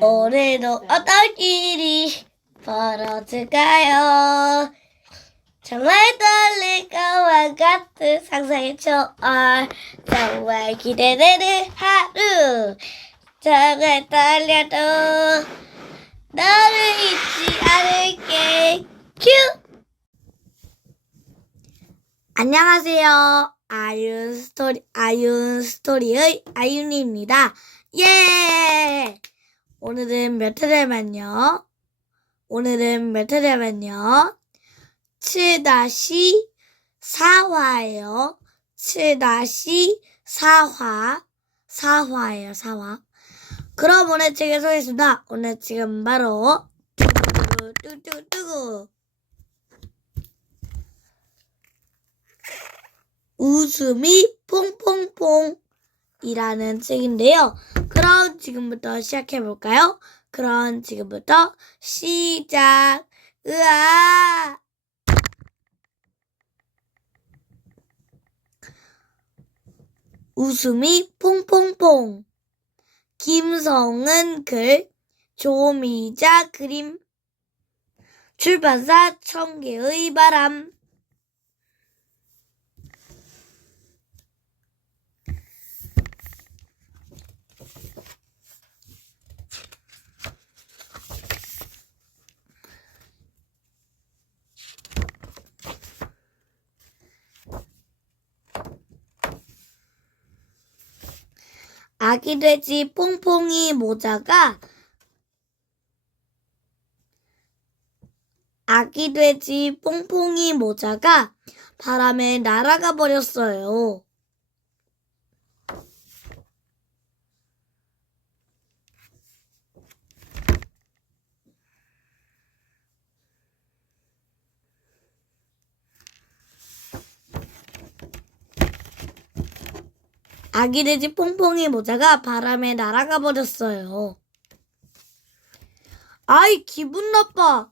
오늘도 어떤 일이 벌어질까요? 정말 떨릴 것만 같은 상상의 초월. 정말 기대되는 하루. 정말 떨려도 너를 잊지 않을게. 큐! 안녕하세요. 아윤 스토리 아윤 스토리의 아윤입니다. 예 오늘은 몇 회냐면요? 오늘은 몇 회냐면요? 7-4화예요. 7-4화. 4화예요 4화. 그럼 오늘 책을 소개했습니다. 오늘 지금 바로 뚜뚜뚜뚜 웃음이 퐁퐁퐁 이라는 책인데요. 그럼 지금부터 시작해 볼까요? 그럼 지금부터 시작. 으아! 웃음이 퐁퐁퐁. 김성은 글, 조미자 그림. 출판사 청개의 바람. 아기 돼지 퐁퐁이 모자가 아기 돼지 퐁퐁이 모자가 바람에 날아가 버렸어요. 아기 돼지 퐁퐁이 모자가 바람에 날아가 버렸어요. 아이, 기분 나빠.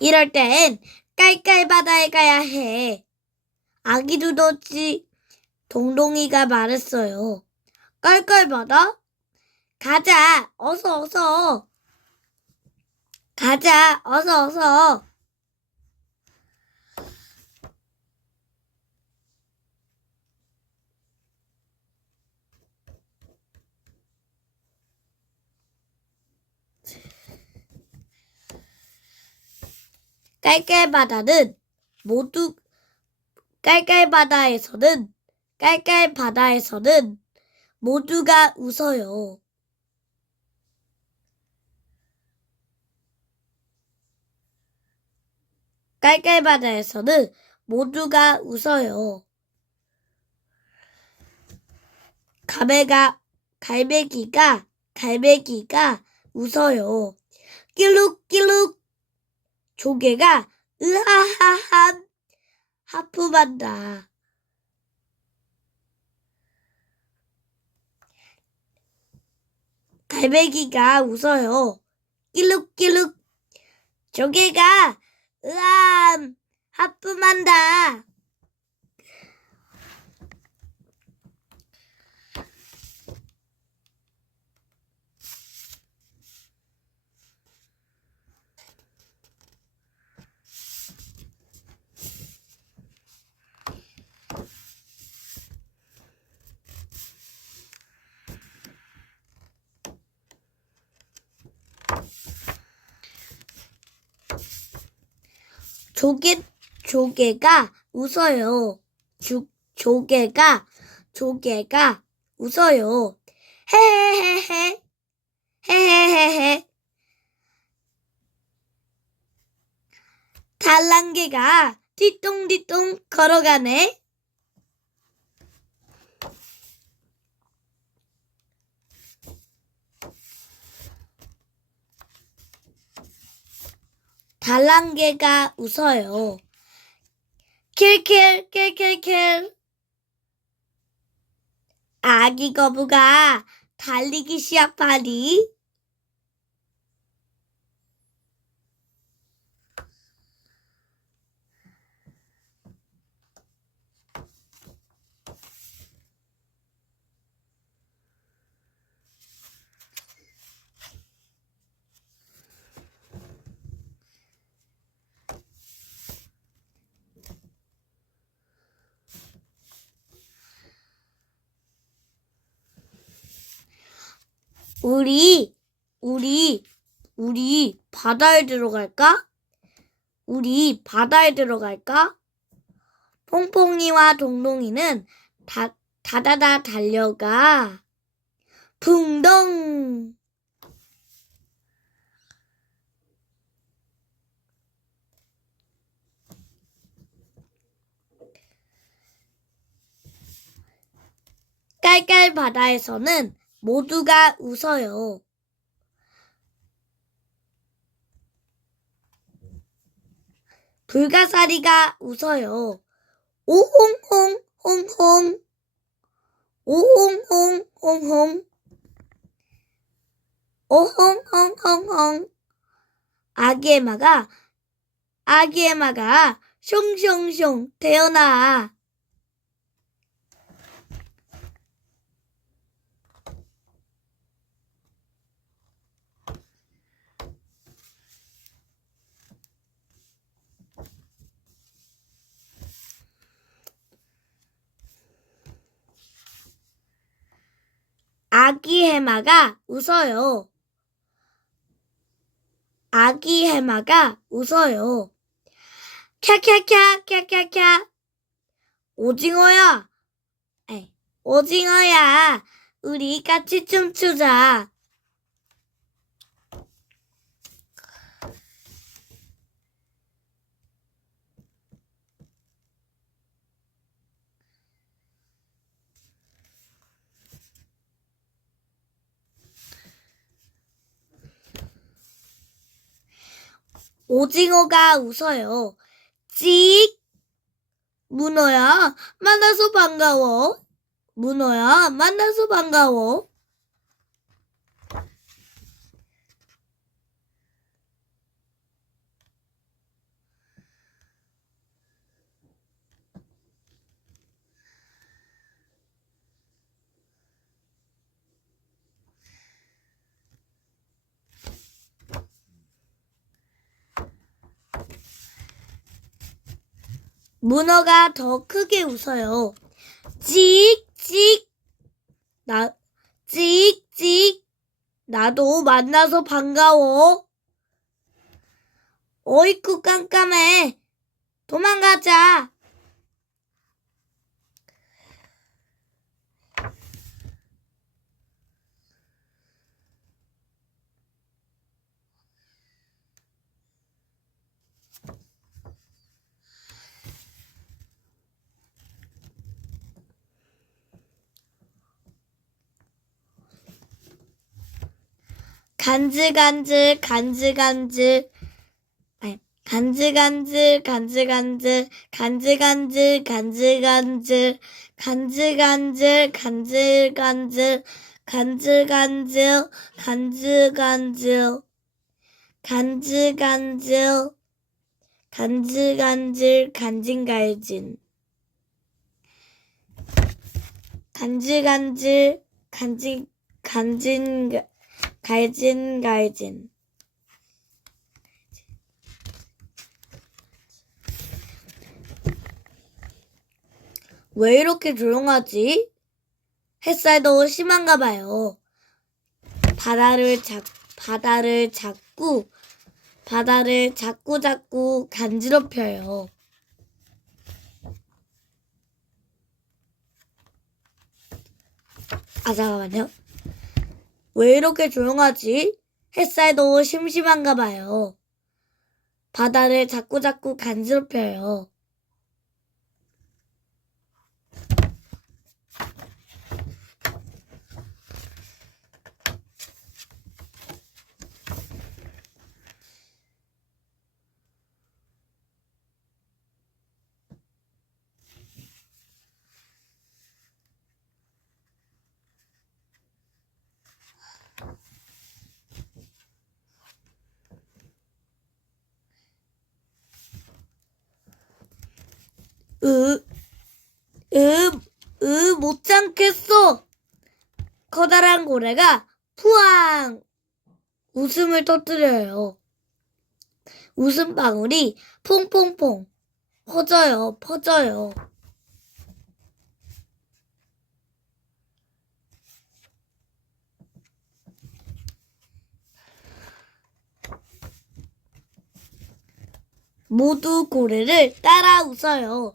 이럴 땐 깔깔 바다에 가야 해. 아기 두더지 동동이가 말했어요. 깔깔 바다? 가자, 어서, 어서. 가자, 어서, 어서. 깔깔바다는 모두 깔깔바다에서는 깔깔바다에서는 모두가 웃어요. 깔깔바다에서는 모두가 웃어요. 가베가 갈매기가 갈매기가 웃어요. 끼룩끼룩 조개가 으하하한 하품한다. 갈매기가 웃어요. 끼룩끼룩 조개가 으암 하품한다. 조개, 조개가 웃어요. 주, 조개가, 조개가 웃어요. 헤헤헤헤, 헤헤헤헤. 달랑개가 뒤뚱뒤뚱 걸어가네. 달랑개가 웃어요. 킬킬 킬킬킬 아기 거북아 달리기 시합하니? 우리, 우리, 우리 바다에 들어갈까? 우리 바다에 들어갈까? 퐁퐁이와 동동이는 다, 다다다 달려가. 붕덩! 깔깔 바다에서는 모두가 웃어요. 불가사리가 웃어요. 오홍홍 홍홍 오홍홍 홍홍 오홍홍홍홍 아기 에마가 아기 에마가 숑숑숑 태어나 아기 해마가 웃어요. 아기 해마가 웃어요. 캬캬캬 캬캬캬 오징어야. 에이, 오징어야. 우리 같이 춤추자. 오징어가 웃어요. 찍! 문어야, 만나서 반가워. 문어야, 만나서 반가워. 문어가 더 크게 웃어요. 찍찍 나 찍찍 나도 만나서 반가워. 어이쿠 깜깜해. 도망가자. 간질간질 간질간질. 아니 간질간질 간질간질 간질간질 간질간질. 간질간질 간질간질. 간질간질 간질간질. 간질간질. 간질간질 간질갈진 간질 간질 간질 간진 갈진 갈진 왜 이렇게 조용하지? 햇살도 심한가 봐요. 바다를 잡 바다를 자꾸 바다를 자꾸 자꾸 간지럽혀요. 아 잠깐만요. 왜 이렇게 조용하지? 햇살도 심심한가 봐요. 바다를 자꾸 자꾸 간지럽혀요. 으, 으, 으, 못 참겠어. 커다란 고래가 푸앙 웃음을 터뜨려요. 웃음방울이 퐁퐁퐁 퍼져요, 퍼져요. 모두 고래를 따라 웃어요.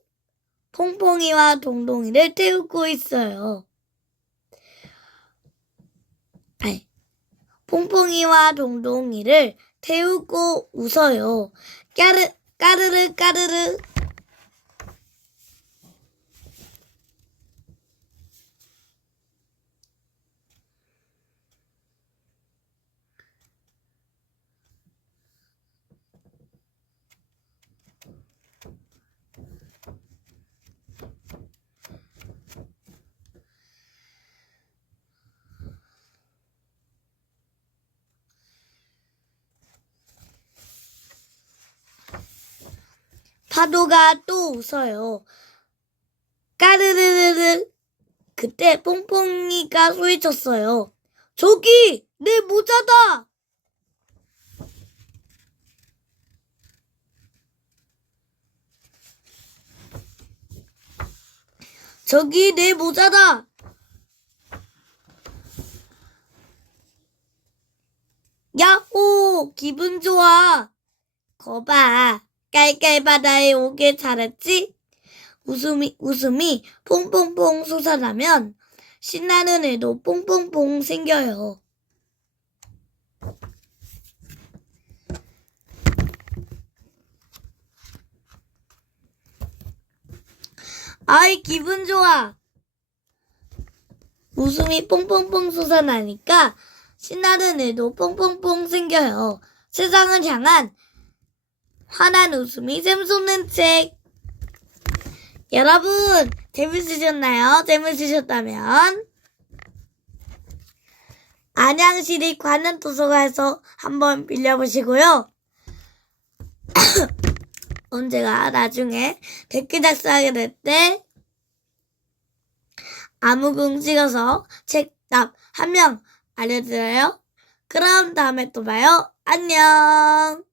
퐁퐁이와 동동이를 태우고 있어요. 아니, 퐁퐁이와 동동이를 태우고 웃어요. 까르 까르르 까르르 파도가 또 웃어요. 까르르르르 그때 퐁퐁이가 소리쳤어요. 저기 내 모자다. 저기 내 모자다. 야호! 기분 좋아. 거봐. 깔깔바다에 오길 잘했지? 웃음이, 웃음이 퐁퐁퐁 솟아나면 신나는 애도 퐁퐁퐁 생겨요. 아이, 기분 좋아. 웃음이 퐁퐁퐁 솟아나니까 신나는 애도 퐁퐁퐁 생겨요. 세상을 향한 환한 웃음이 샘솟는 책. 여러분, 재밌으셨나요? 재밌으셨다면, 안양시립 관현도서관에서 한번 빌려보시고요. 언제가 나중에 댓글 작성하게 될 때, 아무궁 찍어서 책답 한 명 알려드려요. 그럼 다음에 또 봐요. 안녕!